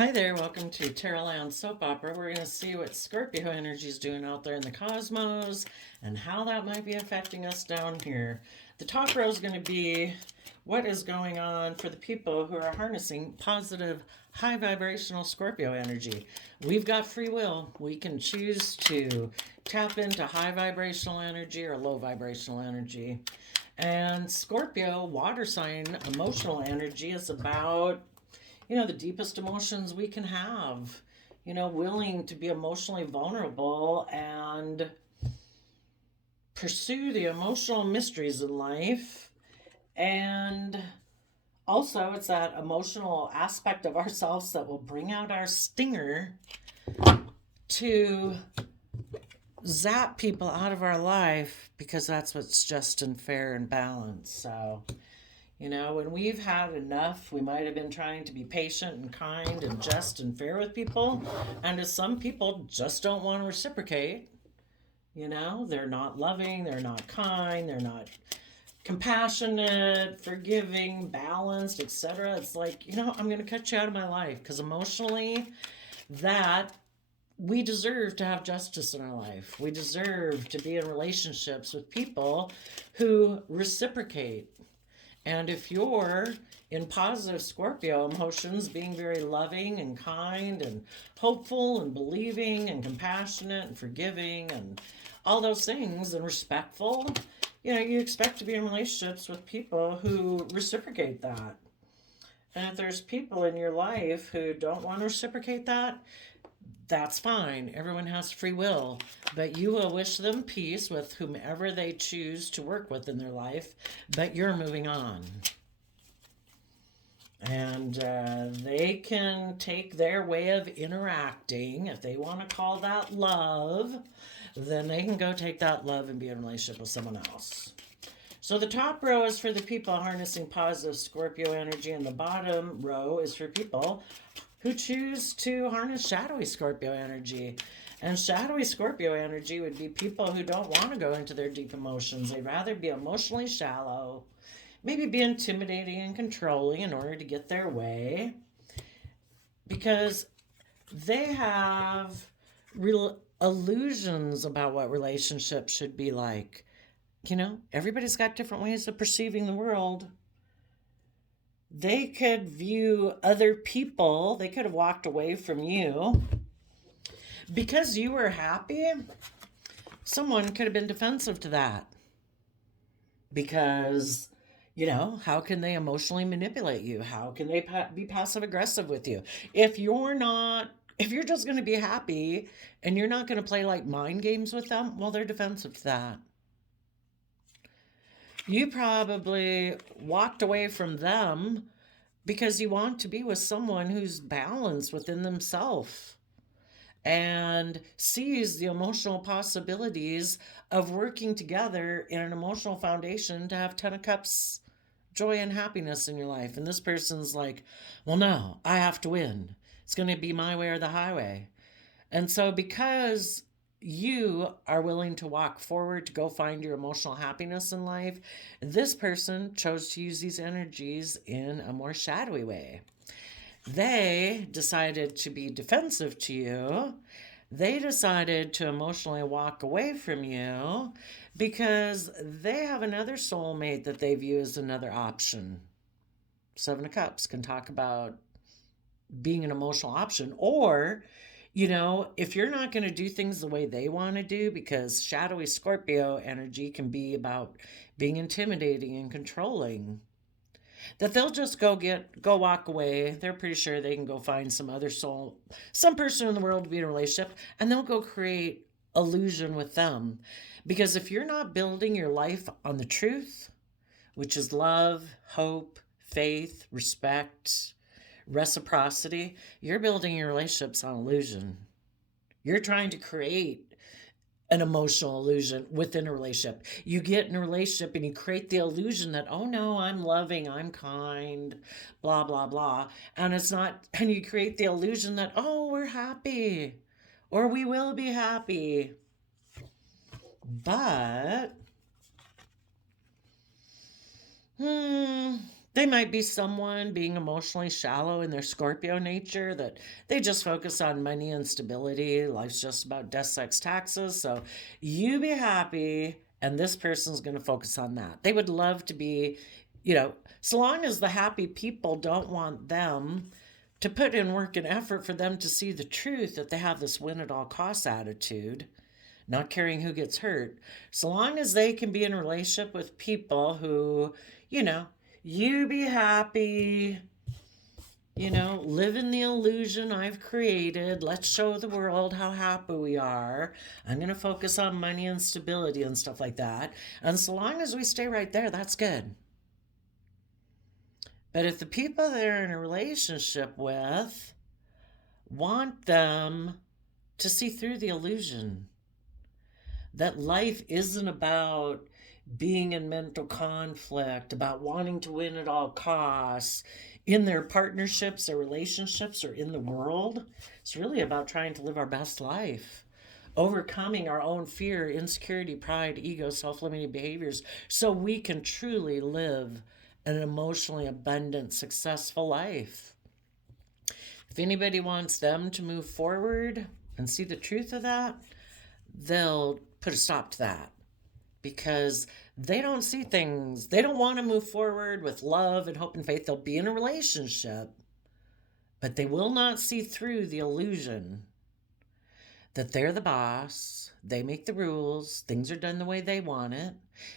Hi there, welcome to Terraland Soap Opera. We're going to see what Scorpio energy is doing out there in the cosmos and how that might be affecting us down here. The top row is going to be what is going on for the people who are harnessing positive, high vibrational Scorpio energy. We've got free will. We can choose to tap into high vibrational energy or low vibrational energy. And Scorpio, water sign, emotional energy is about the deepest emotions we can have, willing to be emotionally vulnerable and pursue the emotional mysteries in life. And also, it's that emotional aspect of ourselves that will bring out our stinger to zap people out of our life because that's what's just and fair and balanced. So, when we've had enough, we might have been trying to be patient and kind and just and fair with people. And as some people just don't want to reciprocate, they're not loving, they're not kind, they're not compassionate, forgiving, balanced, etc. It's like, I'm going to cut you out of my life because emotionally, that we deserve to have justice in our life. We deserve to be in relationships with people who reciprocate. And if you're in positive Scorpio emotions, being very loving and kind and hopeful and believing and compassionate and forgiving and all those things and respectful, you expect to be in relationships with people who reciprocate that. And if there's people in your life who don't want to reciprocate that, that's fine. Everyone has free will. But you will wish them peace with whomever they choose to work with in their life. But you're moving on. And they can take their way of interacting. If they want to call that love, then they can go take that love and be in a relationship with someone else. So the top row is for the people harnessing positive Scorpio energy, and the bottom row is for people who choose to harness shadowy Scorpio energy. And shadowy Scorpio energy would be people who don't want to go into their deep emotions. They'd rather be emotionally shallow, maybe be intimidating and controlling in order to get their way, because they have real illusions about what relationships should be like. Everybody's got different ways of perceiving the world. They could view other people, they could have walked away from you because you were happy. Someone could have been defensive to that because, how can they emotionally manipulate you? How can they be passive aggressive with you? If you're just going to be happy and you're not going to play like mind games with them, well, they're defensive to that. You probably walked away from them because you want to be with someone who's balanced within themselves and sees the emotional possibilities of working together in an emotional foundation to have 10 of cups joy and happiness in your life. And this person's like, well, no, I have to win. It's going to be my way or the highway. And so because you are willing to walk forward to go find your emotional happiness in life, this person chose to use these energies in a more shadowy way. They decided to be defensive to you. They decided to emotionally walk away from you because they have another soulmate that they view as another option. Seven of Cups can talk about being an emotional option, or if you're not going to do things the way they want to do, because shadowy Scorpio energy can be about being intimidating and controlling, that they'll just go walk away. They're pretty sure they can go find some person in the world to be in a relationship, and they'll go create illusion with them. Because if you're not building your life on the truth, which is love, hope, faith, respect, reciprocity, you're building your relationships on illusion. You're trying to create an emotional illusion within a relationship. You get in a relationship and you create the illusion that, oh no, I'm loving, I'm kind, blah, blah, blah. And it's not, and you create the illusion that, oh, we're happy or we will be happy. But They might be someone being emotionally shallow in their Scorpio nature, that they just focus on money and stability. Life's just about death, sex, taxes. So you be happy, and this person's going to focus on that. They would love to be, so long as the happy people don't want them to put in work and effort for them to see the truth, that they have this win at all costs attitude, not caring who gets hurt. So long as they can be in a relationship with people who, you know, you be happy, live in the illusion I've created. Let's show the world how happy we are. I'm going to focus on money and stability and stuff like that. And so long as we stay right there, that's good. But if the people they're in a relationship with want them to see through the illusion, that life isn't about being in mental conflict, about wanting to win at all costs in their partnerships or relationships or in the world. It's really about trying to live our best life, overcoming our own fear, insecurity, pride, ego, self limiting behaviors, so we can truly live an emotionally abundant, successful life. If anybody wants them to move forward and see the truth of that, they'll put a stop to that, because they don't see things. They don't want to move forward with love and hope and faith. They'll be in a relationship, but they will not see through the illusion that they're the boss. They make the rules. Things are done the way they want it.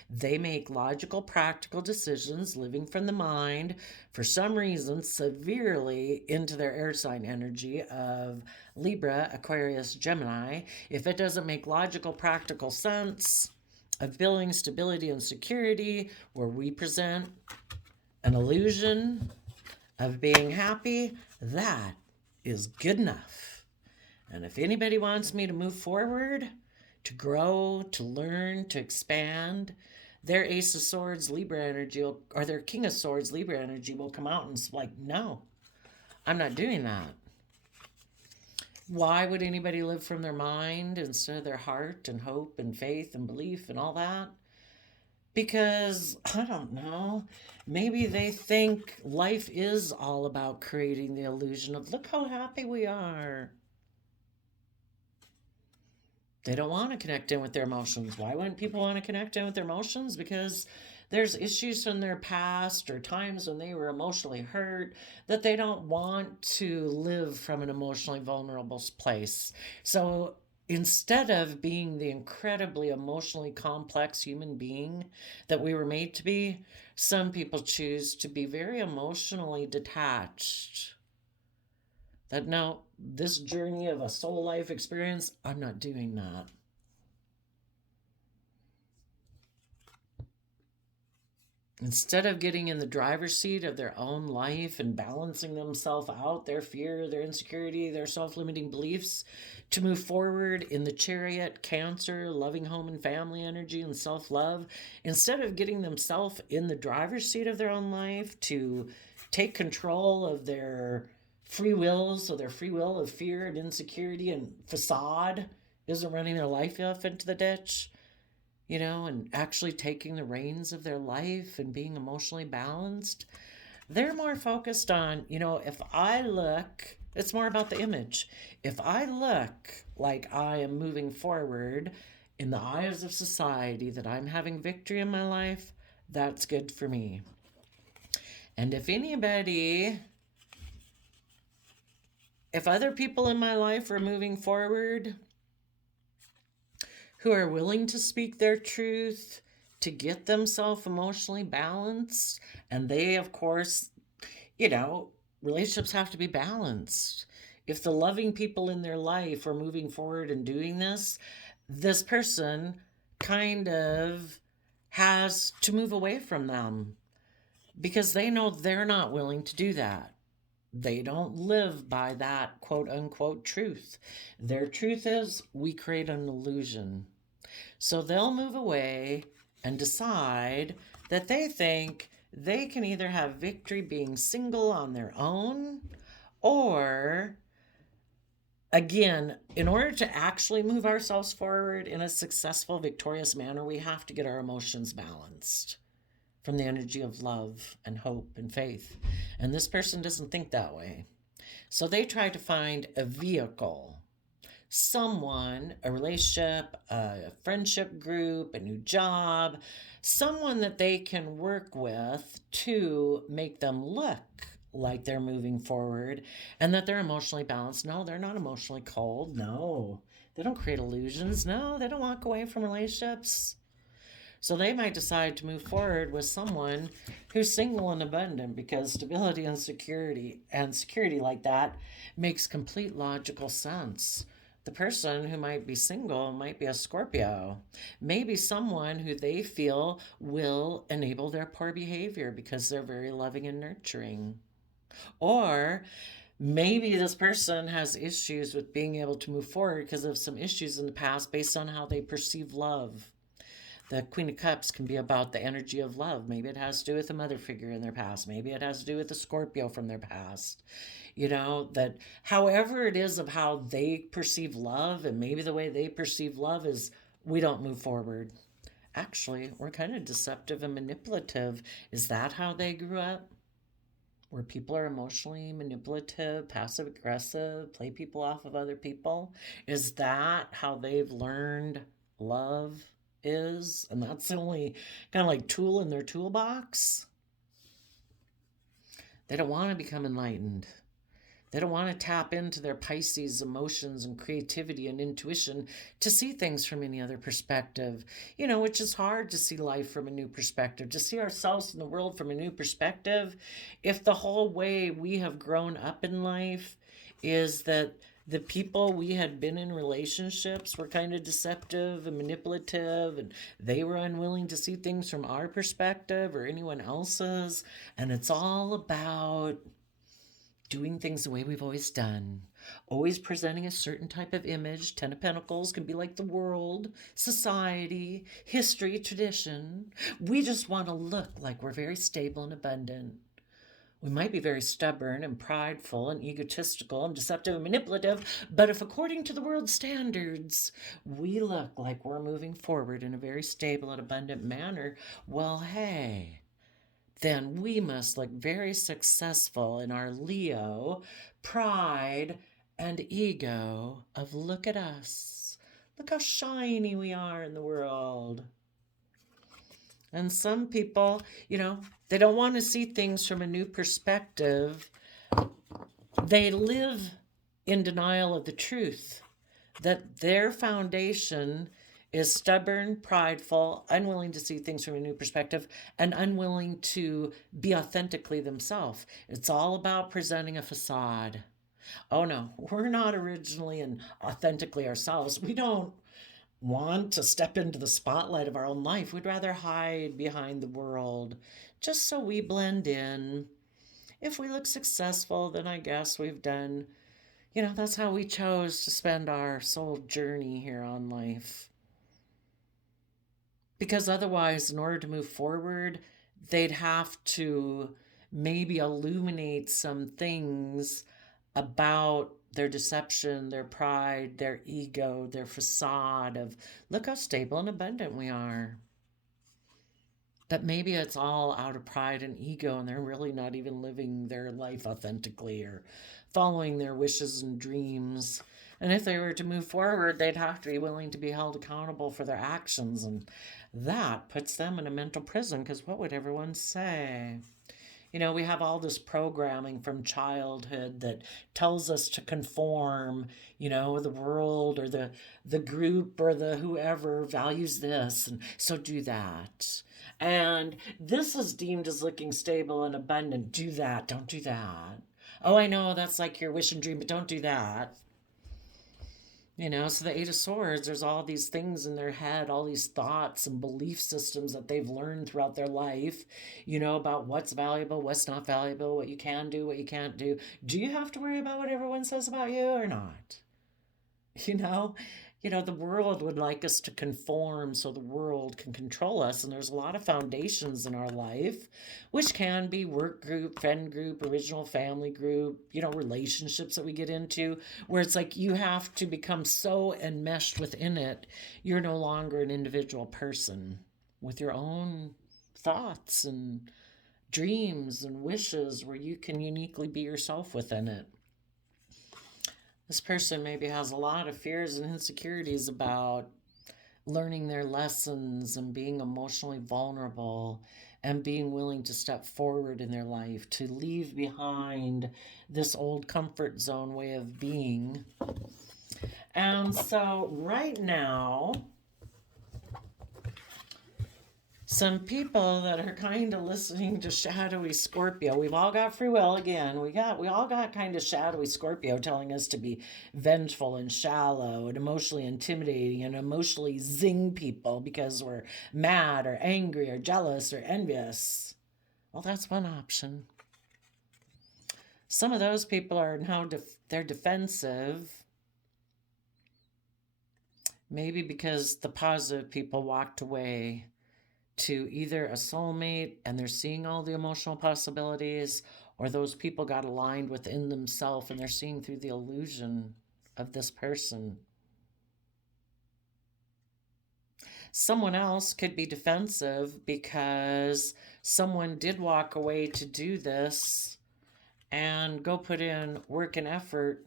They make logical, practical decisions, living from the mind, for some reason, severely into their air sign energy of Libra, Aquarius, Gemini. If it doesn't make logical, practical sense of building stability and security, where we present an illusion of being happy, that is good enough. And if anybody wants me to move forward, to grow, to learn, to expand, their Ace of Swords Libra energy or their King of Swords Libra energy will come out and it's like, no, I'm not doing that. Why would anybody live from their mind instead of their heart and hope and faith and belief and all that? Because, I don't know, maybe they think life is all about creating the illusion of, look how happy we are. They don't want to connect in with their emotions. Why wouldn't people want to connect in with their emotions? Because there's issues from their past or times when they were emotionally hurt, that they don't want to live from an emotionally vulnerable place. So instead of being the incredibly emotionally complex human being that we were made to be, some people choose to be very emotionally detached. That now, this journey of a soul life experience, I'm not doing that. Instead of getting in the driver's seat of their own life and balancing themselves out, their fear, their insecurity, their self limiting beliefs, to move forward in the chariot, Cancer, loving home and family energy, and self love, instead of getting themselves in the driver's seat of their own life to take control of their free will, so their free will of fear and insecurity and facade isn't running their life off into the ditch, and actually taking the reins of their life and being emotionally balanced. They're more focused on, if I look, it's more about the image. If I look like I am moving forward in the eyes of society, that I'm having victory in my life, that's good for me. And if other people in my life are moving forward, who are willing to speak their truth, to get themselves emotionally balanced, and they, of course, relationships have to be balanced. If the loving people in their life are moving forward and doing this person kind of has to move away from them, because they know they're not willing to do that. They don't live by that quote unquote truth. Their truth is, we create an illusion. So they'll move away and decide that they think they can either have victory being single on their own, or, again, in order to actually move ourselves forward in a successful, victorious manner, we have to get our emotions balanced. from the energy of love and hope and faith. And this person doesn't think that way. So they try to find a vehicle, someone, a relationship, a friendship group, a new job, someone that they can work with to make them look like they're moving forward and that they're emotionally balanced. No, they're not emotionally cold. No, they don't create illusions. No, they don't walk away from relationships. So they might decide to move forward with someone who's single and abundant, because stability and security like that makes complete logical sense. The person who might be single might be a Scorpio, maybe someone who they feel will enable their poor behavior because they're very loving and nurturing. Or maybe this person has issues with being able to move forward because of some issues in the past based on how they perceive love. The Queen of Cups can be about the energy of love. Maybe it has to do with a mother figure in their past. Maybe it has to do with a Scorpio from their past. That however it is of how they perceive love, and maybe the way they perceive love is we don't move forward. Actually, we're kind of deceptive and manipulative. Is that how they grew up? Where people are emotionally manipulative, passive aggressive, play people off of other people? Is that how they've learned love is? And that's the only kind of like tool in their toolbox? They don't want to become enlightened. They don't want to tap into their Pisces emotions and creativity and intuition to see things from any other perspective, which is hard to see life from a new perspective, to see ourselves in the world from a new perspective. If the whole way we have grown up in life is that the people we had been in relationships were kind of deceptive and manipulative, and they were unwilling to see things from our perspective or anyone else's, and it's all about doing things the way we've always done, always presenting a certain type of image. Ten of Pentacles can be like the world, society, history, tradition. We just want to look like we're very stable and abundant. We might be very stubborn and prideful and egotistical and deceptive and manipulative, but if according to the world's standards, we look like we're moving forward in a very stable and abundant manner, well, hey, then we must look very successful in our Leo, pride, and ego of look at us. Look how shiny we are in the world. And some people, they don't want to see things from a new perspective. They live in denial of the truth that their foundation is stubborn, prideful, unwilling to see things from a new perspective, and unwilling to be authentically themselves. It's all about presenting a facade. Oh no, we're not originally and authentically ourselves. We don't want to step into the spotlight of our own life. We'd rather hide behind the world just so we blend in. If we look successful, then I guess we've done, that's how we chose to spend our soul journey here on life. Because otherwise, in order to move forward, they'd have to maybe illuminate some things about their deception, their pride, their ego, their facade of, look how stable and abundant we are. But maybe it's all out of pride and ego, and they're really not even living their life authentically or following their wishes and dreams. And if they were to move forward, they'd have to be willing to be held accountable for their actions. And that puts them in a mental prison, because what would everyone say? We have all this programming from childhood that tells us to conform, the world or the group or the whoever values this, and so do that. And this is deemed as looking stable and abundant. Do that, don't do that. Oh, I know that's like your wish and dream, but don't do that. So the Eight of Swords, there's all these things in their head, all these thoughts and belief systems that they've learned throughout their life, about what's valuable, what's not valuable, what you can do, what you can't do. Do you have to worry about what everyone says about you or not? The world would like us to conform so the world can control us. And there's a lot of foundations in our life, which can be work group, friend group, original family group, relationships that we get into, where it's like you have to become so enmeshed within it, you're no longer an individual person with your own thoughts and dreams and wishes where you can uniquely be yourself within it. This person maybe has a lot of fears and insecurities about learning their lessons and being emotionally vulnerable and being willing to step forward in their life, to leave behind this old comfort zone way of being. And so right now, some people that are kind of listening to shadowy Scorpio, we've all got free will again. We all got kind of shadowy Scorpio telling us to be vengeful and shallow and emotionally intimidating and emotionally zing people because we're mad or angry or jealous or envious. Well, that's one option. Some of those people are now they're defensive. Maybe because the positive people walked away to either a soulmate and they're seeing all the emotional possibilities, or those people got aligned within themselves and they're seeing through the illusion of this person. Someone else could be defensive because someone did walk away to do this and go put in work and effort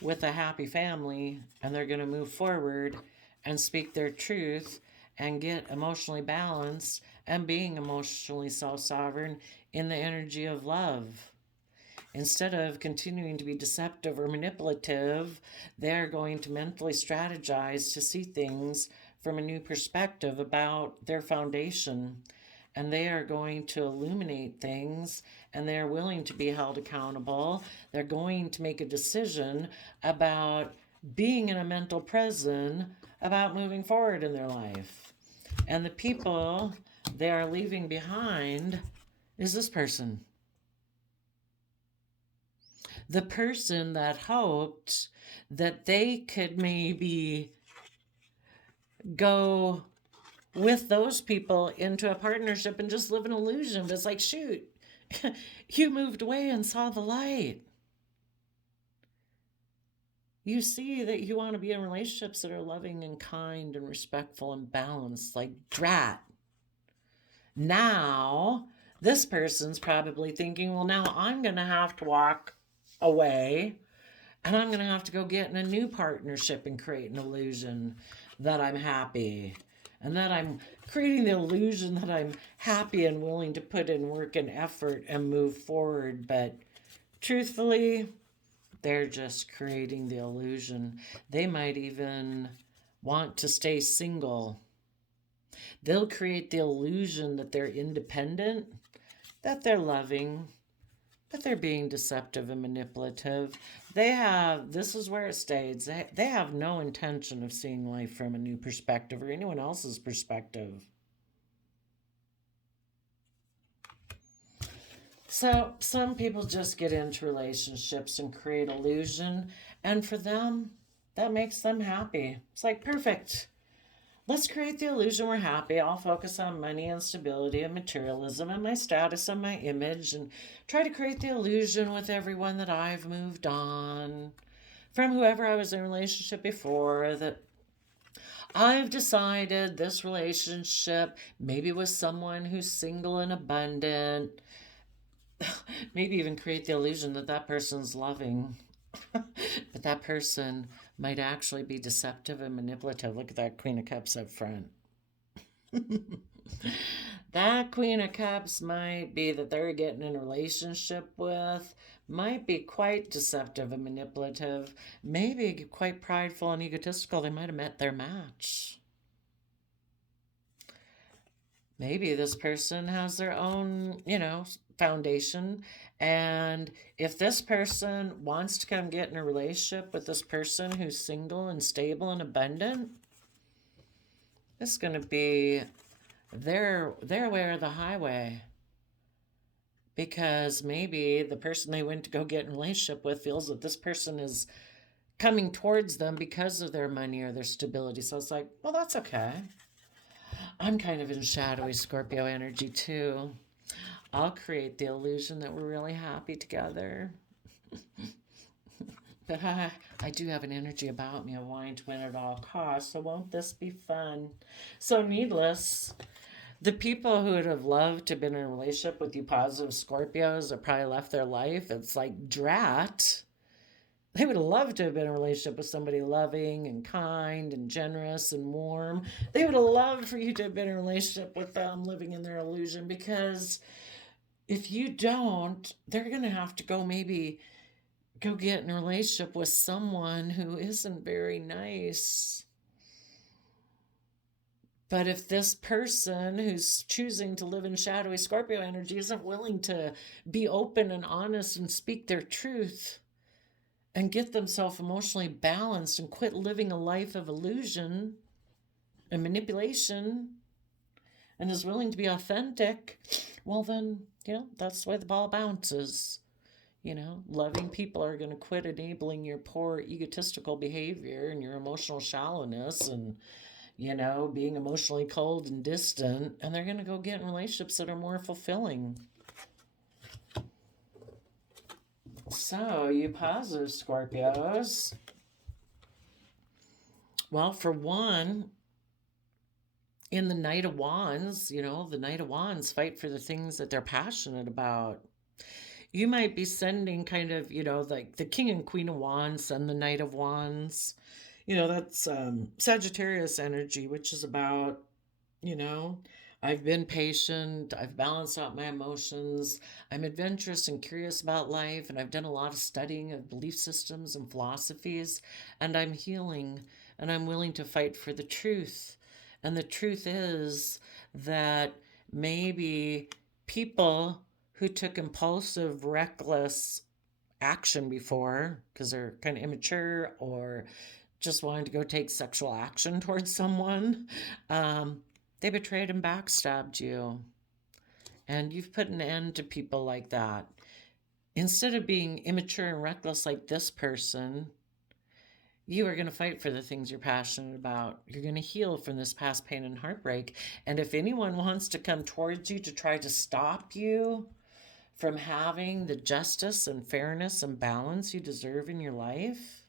with a happy family, and they're going to move forward and speak their truth and get emotionally balanced and being emotionally self-sovereign in the energy of love. Instead of continuing to be deceptive or manipulative, they're going to mentally strategize to see things from a new perspective about their foundation. And they are going to illuminate things, and they're willing to be held accountable. They're going to make a decision about being in a mental prison about moving forward in their life. And the people they are leaving behind is this person. The person that hoped that they could maybe go with those people into a partnership and just live an illusion. But it's like, shoot, you moved away and saw the light. You see that you want to be in relationships that are loving and kind and respectful and balanced, like drat. Now, this person's probably thinking, well, now I'm going to have to walk away and I'm going to have to go get in a new partnership and create an illusion that I'm happy and that I'm creating the illusion that I'm happy and willing to put in work and effort and move forward. But truthfully, they're just creating the illusion. They might even want to stay single. They'll create the illusion that they're independent, that they're loving, but they're being deceptive and manipulative. This is where it stays. They have no intention of seeing life from a new perspective or anyone else's perspective. So some people just get into relationships and create illusion, and for them, that makes them happy. It's like, perfect. Let's create the illusion we're happy. I'll focus on money and stability and materialism and my status and my image and try to create the illusion with everyone that I've moved on from whoever I was in a relationship before, that I've decided this relationship maybe with someone who's single and abundant. Maybe even create the illusion that that person's loving. But that person might actually be deceptive and manipulative. Look at that Queen of Cups up front. That Queen of Cups might be that they're getting in a relationship with, might be quite deceptive and manipulative, maybe quite prideful and egotistical. They might have met their match. Maybe this person has their own, foundation. And if this person wants to come get in a relationship with this person who's single and stable and abundant, it's going to be their way or the highway. Because maybe the person they went to go get in a relationship with feels that this person is coming towards them because of their money or their stability. So it's like, well, that's okay. I'm kind of in shadowy Scorpio energy too. I'll create the illusion that we're really happy together. But I do have an energy about me of wanting to win at all costs, so won't this be fun? So needless The people who would have loved to have been in a relationship with you positive Scorpios that probably left their life, it's like drat. They would have loved to have been in a relationship with somebody loving and kind and generous and warm. They would have loved for you to have been in a relationship with them living in their illusion, because if you don't, they're going to have to go maybe go get in a relationship with someone who isn't very nice. But if this person who's choosing to live in shadowy Scorpio energy isn't willing to be open and honest and speak their truth and get themselves emotionally balanced and quit living a life of illusion and manipulation and is willing to be authentic, well, then, that's the way the ball bounces. Loving people are going to quit enabling your poor egotistical behavior and your emotional shallowness and being emotionally cold and distant, and they're going to go get in relationships that are more fulfilling. So, you positive Scorpios. Well, for one, in the Knight of Wands, the Knight of Wands fight for the things that they're passionate about. You might be sending kind of, like the King and Queen of Wands send the Knight of Wands. That's Sagittarius energy, which is about, I've been patient, I've balanced out my emotions, I'm adventurous and curious about life, and I've done a lot of studying of belief systems and philosophies, and I'm healing, and I'm willing to fight for the truth. And the truth is that maybe people who took impulsive, reckless action before, because they're kind of immature or just wanted to go take sexual action towards someone, they betrayed and backstabbed you. And you've put an end to people like that. Instead of being immature and reckless like this person, you are going to fight for the things you're passionate about. You're going to heal from this past pain and heartbreak. And if anyone wants to come towards you to try to stop you from having the justice and fairness and balance you deserve in your life,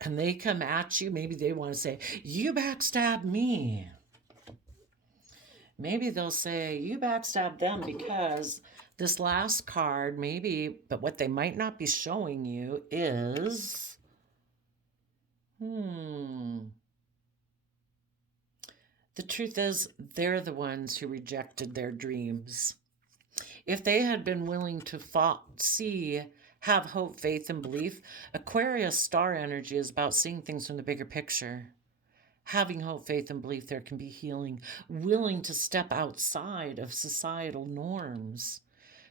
and they come at you, maybe they want to say, you backstabbed me. Maybe they'll say, you backstabbed them because this last card, maybe, but what they might not be showing you is, the truth is, they're the ones who rejected their dreams. If they had been willing to have hope, faith, and belief, Aquarius star energy is about seeing things from the bigger picture. Having hope, faith, and belief there can be healing, willing to step outside of societal norms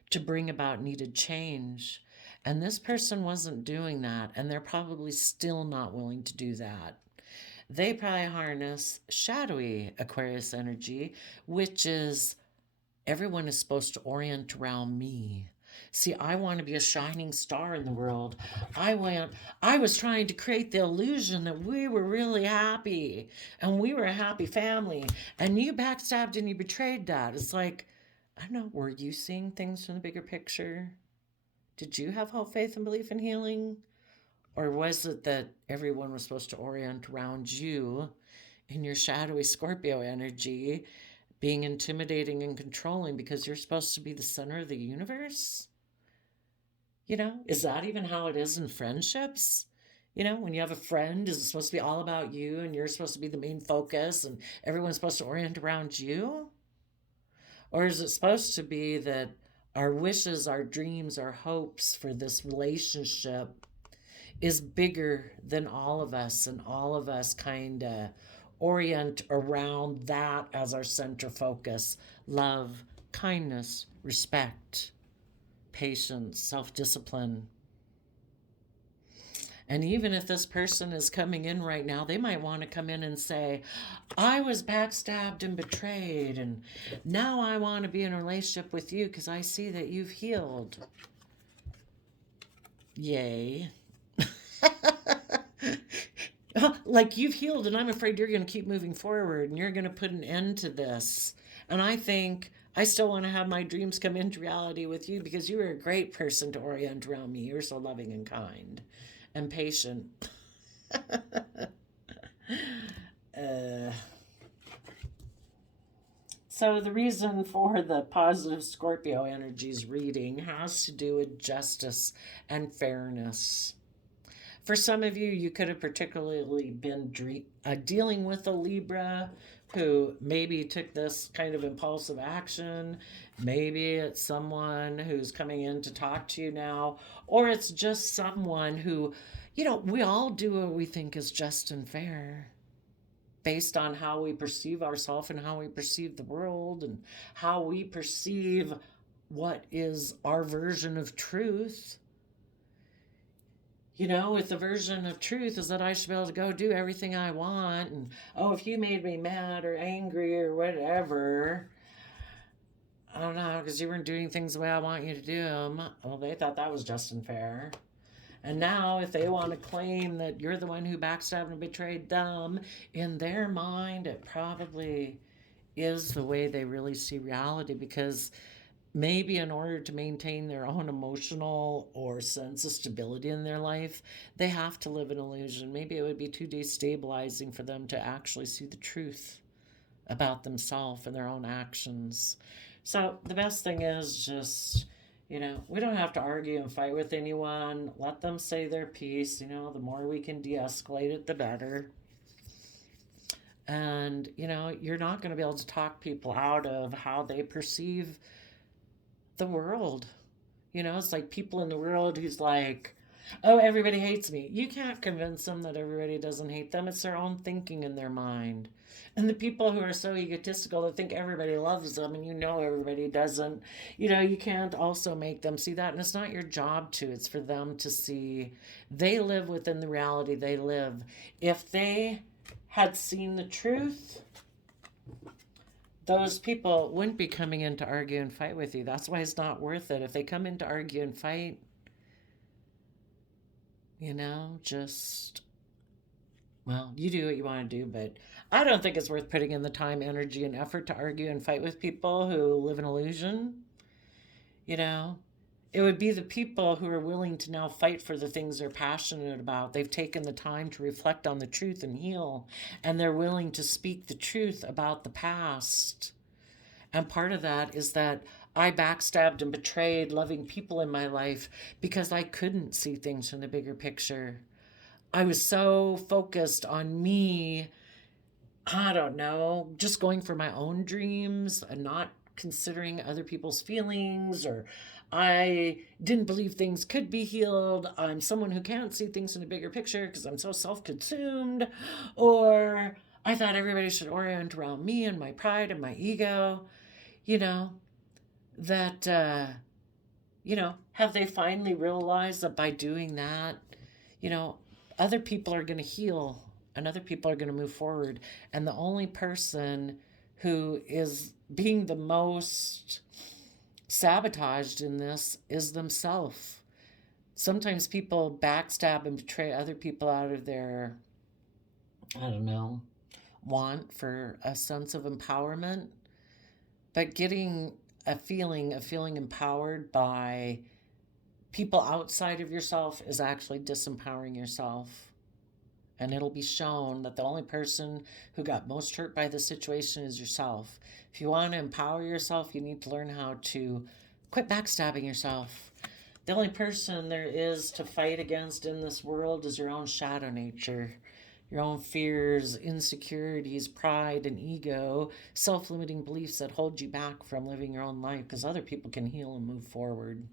to bring about needed change. And this person wasn't doing that, and they're probably still not willing to do that. They probably harness shadowy Aquarius energy, which is everyone is supposed to orient around me. See, I want to be a shining star in the world. I was trying to create the illusion that we were really happy and we were a happy family, and you backstabbed and you betrayed that. It's like, I don't know, were you seeing things from the bigger picture? Did you have hope, faith, and belief in healing? Or was it that everyone was supposed to orient around you in your shadowy Scorpio energy, being intimidating and controlling because you're supposed to be the center of the universe? Is that even how it is in friendships? When you have a friend, is it supposed to be all about you and you're supposed to be the main focus and everyone's supposed to orient around you? Or is it supposed to be that our wishes, our dreams, our hopes for this relationship is bigger than all of us, and all of us kind of orient around that as our center focus? Love, kindness, respect, patience, self-discipline. And even if this person is coming in right now, they might want to come in and say, I was backstabbed and betrayed, and now I want to be in a relationship with you because I see that you've healed. Yay. Like, you've healed, and I'm afraid you're going to keep moving forward and you're going to put an end to this. And I think I still want to have my dreams come into reality with you because you were a great person to orient around me. You're so loving and kind and patient. So the reason for the positive Scorpio energies reading has to do with justice and fairness. For some of you, you could have particularly been dealing with a Libra who maybe took this kind of impulsive action. Maybe it's someone who's coming in to talk to you now, or it's just someone who, we all do what we think is just and fair based on how we perceive ourselves and how we perceive the world and how we perceive what is our version of truth. With the version of truth is that I should be able to go do everything I want. And, oh, if you made me mad or angry or whatever, I don't know, because you weren't doing things the way I want you to do them. Well, they thought that was just and fair. And now, if they want to claim that you're the one who backstabbed and betrayed them, in their mind, it probably is the way they really see reality, because maybe in order to maintain their own emotional or sense of stability in their life, they have to live an illusion. Maybe it would be too destabilizing for them to actually see the truth about themselves and their own actions. So the best thing is just, we don't have to argue and fight with anyone. Let them say their piece. The more we can de-escalate it, the better. And, you're not going to be able to talk people out of how they perceive the world. It's like people in the world who's like, oh, everybody hates me. You can't convince them that everybody doesn't hate them. It's their own thinking in their mind. And the people who are so egotistical that think everybody loves them and everybody doesn't, you can't also make them see that. And it's not your job to, it's for them to see they live within the reality they live. If they had seen the truth, those people wouldn't be coming in to argue and fight with you. That's why it's not worth it. If they come in to argue and fight, you do what you want to do, but I don't think it's worth putting in the time, energy, and effort to argue and fight with people who live in illusion. It would be the people who are willing to now fight for the things they're passionate about. They've taken the time to reflect on the truth and heal, and they're willing to speak the truth about the past. And part of that is that I backstabbed and betrayed loving people in my life because I couldn't see things from the bigger picture. I was so focused on me, I don't know, just going for my own dreams and not considering other people's feelings, or I didn't believe things could be healed. I'm someone who can't see things in the bigger picture because I'm so self-consumed, or I thought everybody should orient around me and my pride and my ego, that, have they finally realized that by doing that, other people are going to heal and other people are going to move forward. And the only person who is being the most sabotaged in this is themselves. Sometimes people backstab and betray other people out of their, want for a sense of empowerment. But getting a feeling empowered by people outside of yourself is actually disempowering yourself. And it'll be shown that the only person who got most hurt by the situation is yourself. If you want to empower yourself, you need to learn how to quit backstabbing yourself. The only person there is to fight against in this world is your own shadow nature, your own fears, insecurities, pride, and ego, self-limiting beliefs that hold you back from living your own life, because other people can heal and move forward.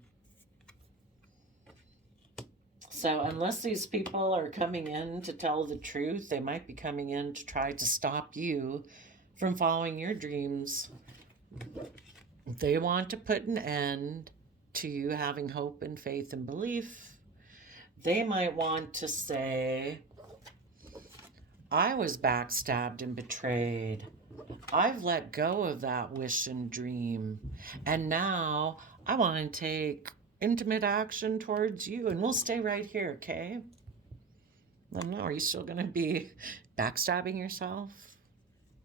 So unless these people are coming in to tell the truth, they might be coming in to try to stop you from following your dreams. They want to put an end to you having hope and faith and belief. They might want to say, I was backstabbed and betrayed. I've let go of that wish and dream. And now I want to take intimate action towards you, and we'll stay right here, okay? Let them know, are you still going to be backstabbing yourself?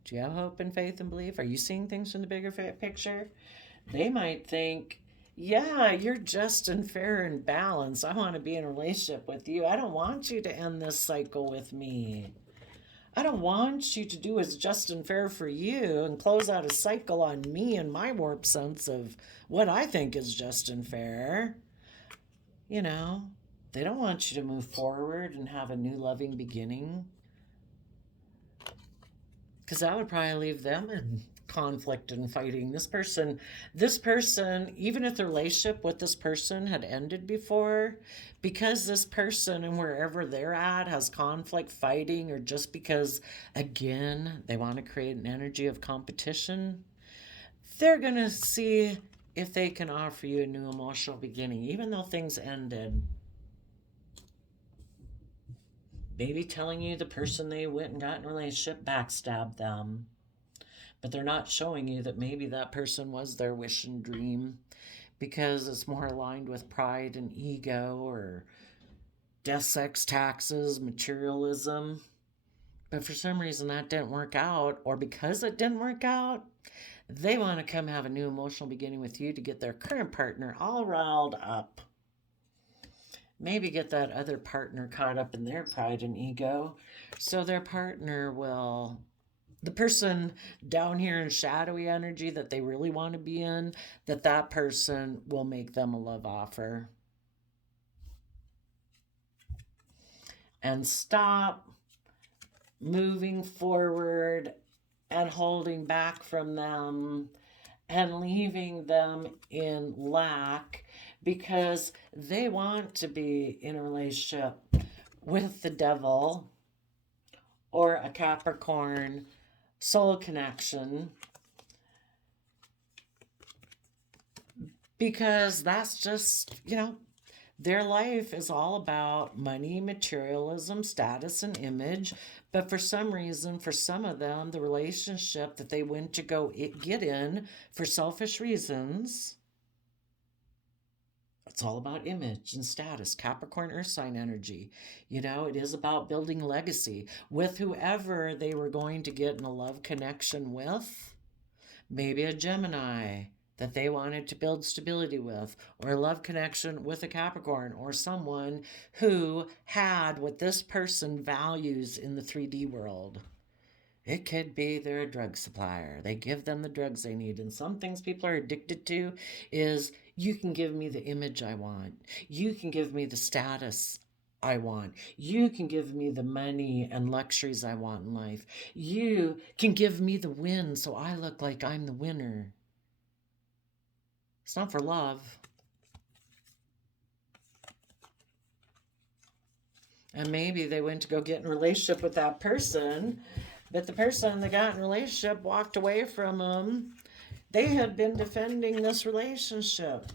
Do you have hope and faith and belief? Are you seeing things from the bigger picture? They might think, yeah, you're just and fair and balanced. I want to be in a relationship with you. I don't want you to end this cycle with me. I don't want you to do what's just and fair for you and close out a cycle on me and my warped sense of what I think is just and fair. You know, they don't want you to move forward and have a new loving beginning, because that would probably leave them in conflict and fighting. This person, even if the relationship with this person had ended before, because this person and wherever they're at has conflict, fighting, or just because, again, they want to create an energy of competition, they're going to see if they can offer you a new emotional beginning, even though things ended. Maybe telling you the person they went and got in a relationship backstabbed them, but they're not showing you that maybe that person was their wish and dream, because it's more aligned with pride and ego, or death, sex, taxes, materialism. But for some reason that didn't work out, or because it didn't work out, they want to come have a new emotional beginning with you to get their current partner all riled up. Maybe get that other partner caught up in their pride and ego, so their partner will, the person down here in shadowy energy that they really want to be in, that person will make them a love offer. And stop moving forward and holding back from them and leaving them in lack, because they want to be in a relationship with the devil or a Capricorn soul connection, because that's just, their life is all about money, materialism, status, and image. But for some reason, for some of them, the relationship that they went to go get in for selfish reasons, it's all about image and status. Capricorn earth sign energy. It is about building legacy with whoever they were going to get in a love connection with. Maybe a Gemini that they wanted to build stability with, or a love connection with a Capricorn, or someone who had what this person values in the 3D world. It could be they're a drug supplier. They give them the drugs they need. And some things people are addicted to is, you can give me the image I want. You can give me the status I want. You can give me the money and luxuries I want in life. You can give me the win so I look like I'm the winner. It's not for love. And maybe they went to go get in a relationship with that person, but the person that got in a relationship walked away from them. They had been defending this relationship,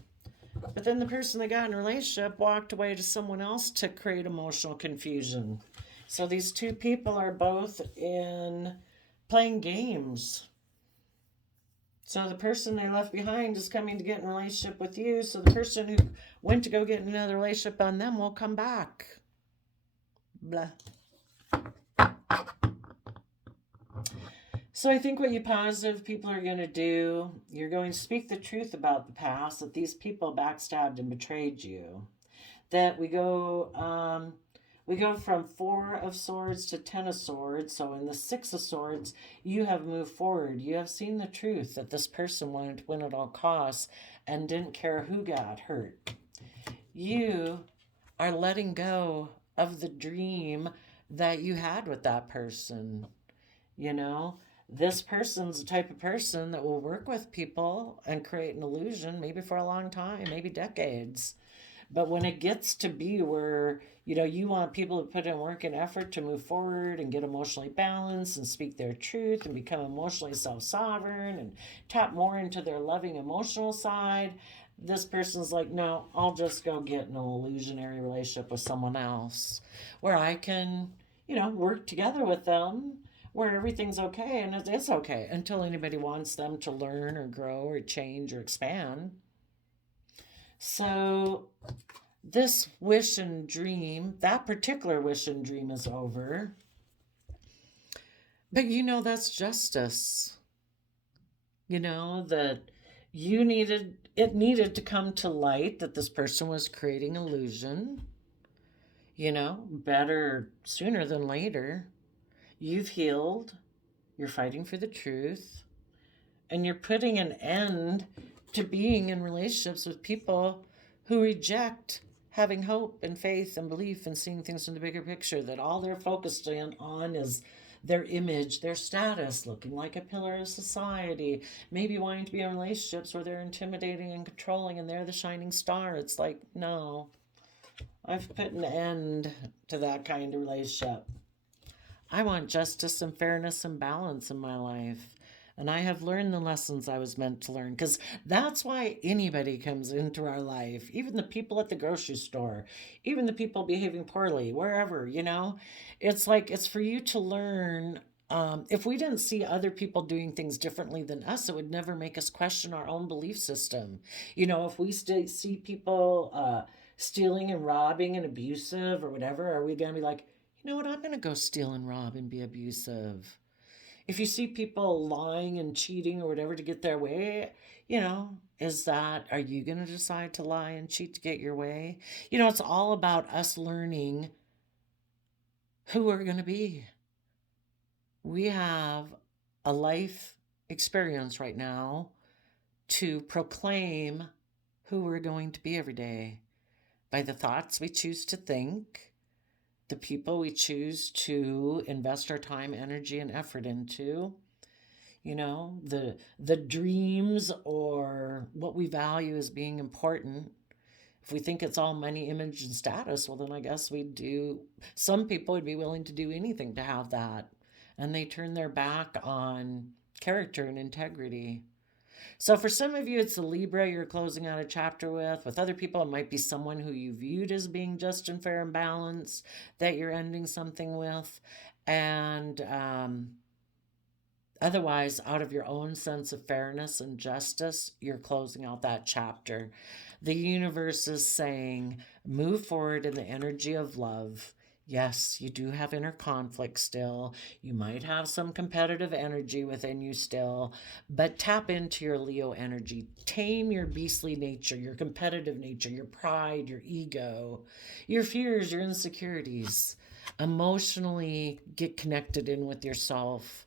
but then the person that got in a relationship walked away to someone else to create emotional confusion. So these two people are both in playing games. So the person they left behind is coming to get in a relationship with you, so the person who went to go get another relationship on them will come back. Blah. So I think what you positive people are going to do, you're going to speak the truth about the past, that these people backstabbed and betrayed you. That we go from 4 of Swords to 10 of Swords. So in the 6 of Swords, you have moved forward. You have seen the truth that this person wanted to win at all costs and didn't care who got hurt. You are letting go of the dream that you had with that person. This person's the type of person that will work with people and create an illusion, maybe for a long time, maybe decades. But when it gets to be where, you want people to put in work and effort to move forward and get emotionally balanced and speak their truth and become emotionally self-sovereign and tap more into their loving emotional side, this person's like, no, I'll just go get an illusionary relationship with someone else where I can, work together with them, where everything's okay, and it's okay until anybody wants them to learn or grow or change or expand. So this wish and dream, that particular wish and dream is over. But that's justice. That it needed to come to light that this person was creating illusion. Better sooner than later. You've healed, you're fighting for the truth, and you're putting an end to being in relationships with people who reject having hope and faith and belief and seeing things in the bigger picture, that all they're focused on is their image, their status, looking like a pillar of society, maybe wanting to be in relationships where they're intimidating and controlling and they're the shining star. It's like, no, I've put an end to that kind of relationship. I want justice and fairness and balance in my life. And I have learned the lessons I was meant to learn, because that's why anybody comes into our life, even the people at the grocery store, even the people behaving poorly, wherever, it's like it's for you to learn. If we didn't see other people doing things differently than us, it would never make us question our own belief system. If we see people stealing and robbing and abusive or whatever, are we going to be like, you know what, I'm going to go steal and rob and be abusive? If you see people lying and cheating or whatever to get their way, are you going to decide to lie and cheat to get your way? It's all about us learning who we're going to be. We have a life experience right now to proclaim who we're going to be every day by the thoughts we choose to think, the people we choose to invest our time, energy, and effort into, the dreams or what we value as being important. If we think it's all money, image, and status, well, then I guess we do. Some people would be willing to do anything to have that, and they turn their back on character and integrity. So for some of you, it's a Libra you're closing out a chapter with. With other people, it might be someone who you viewed as being just and fair and balanced that you're ending something with. And otherwise, out of your own sense of fairness and justice, you're closing out that chapter. The universe is saying, move forward in the energy of love. Yes, you do have inner conflict still. You might have some competitive energy within you still, but tap into your Leo energy. Tame your beastly nature, your competitive nature, your pride, your ego, your fears, your insecurities. Emotionally get connected in with yourself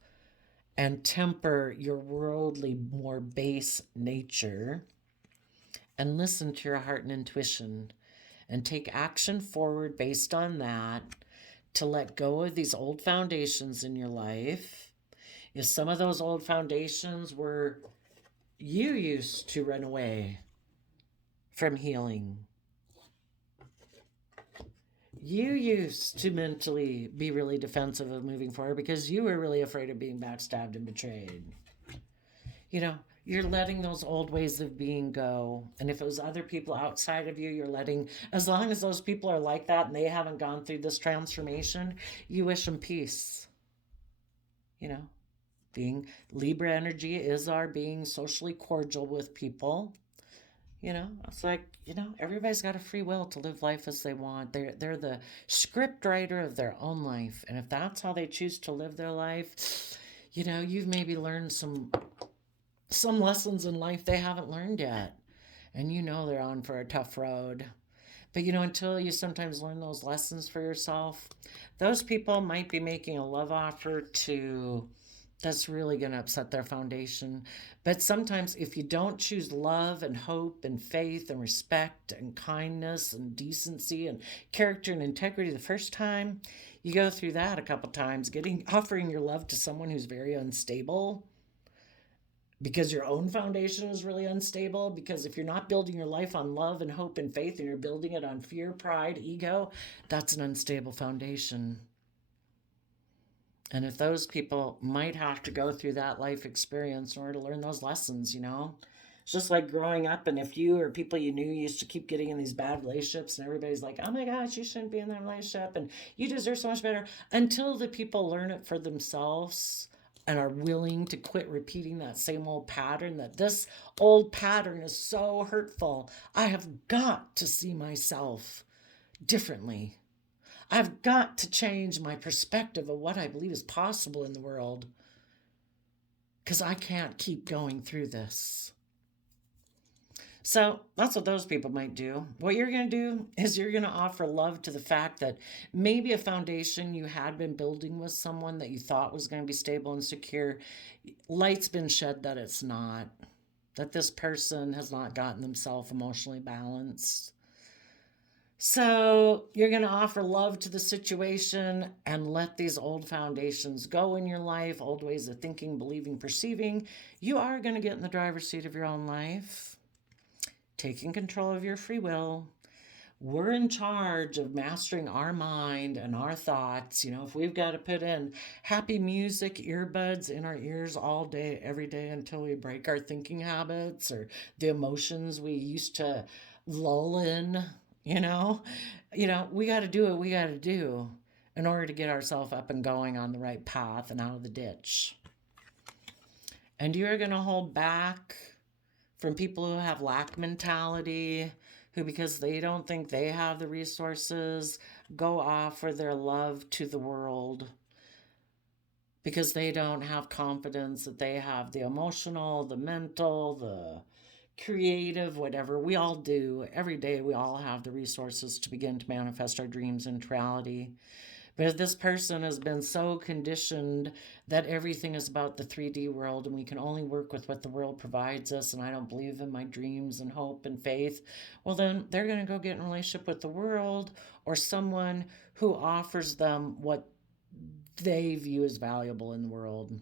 and temper your worldly, more base nature, and listen to your heart and intuition, and take action forward based on that to let go of these old foundations in your life. If some of those old foundations were you used to run away from healing, you used to mentally be really defensive of moving forward because you were really afraid of being backstabbed and betrayed. You're letting those old ways of being go. And if it was other people outside of you, you're letting, as long as those people are like that and they haven't gone through this transformation, you wish them peace. Being Libra energy is our being socially cordial with people. It's like, everybody's got a free will to live life as they want. They're the script writer of their own life. And if that's how they choose to live their life, you've maybe learned some lessons in life they haven't learned yet. And they're on for a tough road. But until you sometimes learn those lessons for yourself, those people might be making a love offer that's really going to upset their foundation. But sometimes if you don't choose love and hope and faith and respect and kindness and decency and character and integrity the first time, you go through that a couple times, offering your love to someone who's very unstable, because your own foundation is really unstable. Because if you're not building your life on love and hope and faith and you're building it on fear, pride, ego, that's an unstable foundation. And if those people might have to go through that life experience in order to learn those lessons, it's just like growing up. And if you or people you knew used to keep getting in these bad relationships and everybody's like, oh my gosh, you shouldn't be in that relationship and you deserve so much better, until the people learn it for themselves and are willing to quit repeating that same old pattern, that this old pattern is so hurtful. I have got to see myself differently. I've got to change my perspective of what I believe is possible in the world, because I can't keep going through this. So that's what those people might do. What you're going to do is you're going to offer love to the fact that maybe a foundation you had been building with someone that you thought was going to be stable and secure, light's been shed that it's not, that this person has not gotten themselves emotionally balanced. So you're going to offer love to the situation and let these old foundations go in your life, old ways of thinking, believing, perceiving. You are going to get in the driver's seat of your own life, taking control of your free will. We're in charge of mastering our mind and our thoughts. If we've got to put in happy music, earbuds in our ears all day, every day until we break our thinking habits or the emotions we used to lull in, you know, we got to do what we got to do in order to get ourselves up and going on the right path and out of the ditch. And you're going to hold back from people who have lack mentality, who, because they don't think they have the resources, go offer their love to the world because they don't have confidence that they have the emotional, the mental, the creative, whatever. We all do. Every day we all have the resources to begin to manifest our dreams into reality. But this person has been so conditioned that everything is about the 3D world and we can only work with what the world provides us, and I don't believe in my dreams and hope and faith. Well, then they're going to go get in a relationship with the world or someone who offers them what they view as valuable in the world.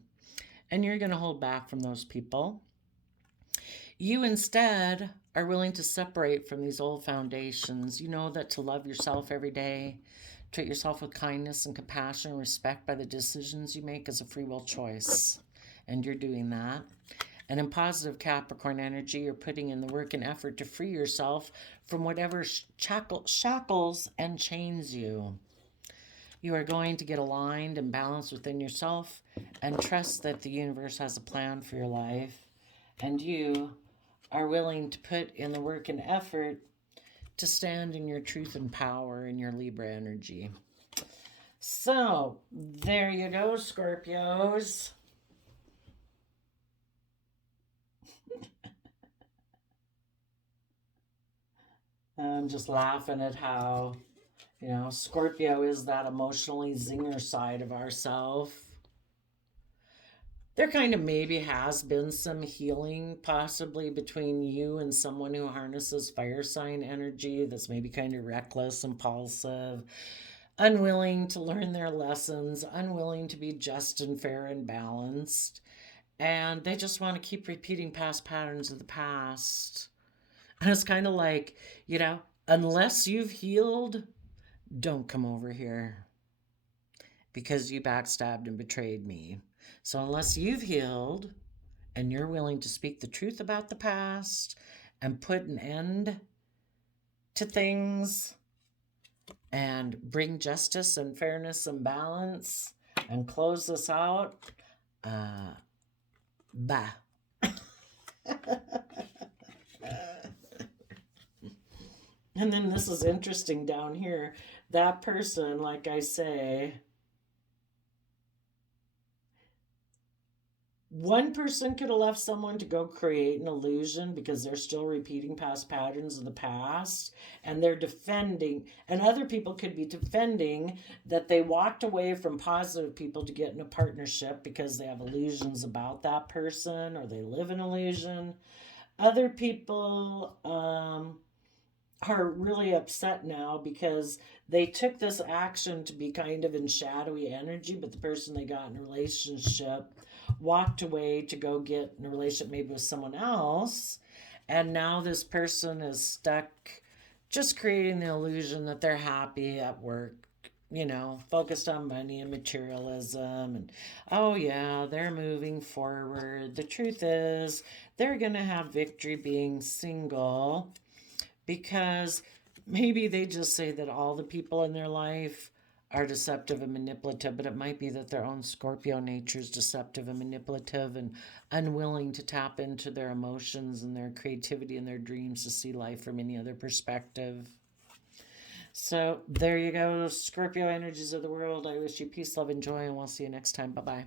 And you're going to hold back from those people. You instead are willing to separate from these old foundations. You know that to love yourself every day, treat yourself with kindness and compassion and respect by the decisions you make is a free will choice. And you're doing that. And in positive Capricorn energy, you're putting in the work and effort to free yourself from whatever shackles and chains you. You are going to get aligned and balanced within yourself and trust that the universe has a plan for your life. And you are willing to put in the work and effort to stand in your truth and power in your Libra energy. So, there you go, Scorpios. I'm just laughing at how, Scorpio is that emotionally zinger side of ourself. There kind of maybe has been some healing possibly between you and someone who harnesses fire sign energy that's maybe kind of reckless, impulsive, unwilling to learn their lessons, unwilling to be just and fair and balanced. And they just want to keep repeating past patterns of the past. And it's kind of like, unless you've healed, don't come over here because you backstabbed and betrayed me. So unless you've healed and you're willing to speak the truth about the past and put an end to things and bring justice and fairness and balance and close this out, bah. And then this is interesting down here. That person, like I say, one person could have left someone to go create an illusion because they're still repeating past patterns of the past and they're defending, and other people could be defending that they walked away from positive people to get in a partnership because they have illusions about that person or they live in illusion. Other people are really upset now because they took this action to be kind of in shadowy energy, but the person they got in a relationship walked away to go get in a relationship maybe with someone else, and now this person is stuck just creating the illusion that they're happy at work, focused on money and materialism, and oh yeah, they're moving forward. The truth is they're going to have victory being single because maybe they just say that all the people in their life are deceptive and manipulative, but it might be that their own Scorpio nature is deceptive and manipulative and unwilling to tap into their emotions and their creativity and their dreams to see life from any other perspective. So there you go, Scorpio energies of the world. I wish you peace, love, and joy, and we'll see you next time. Bye-bye.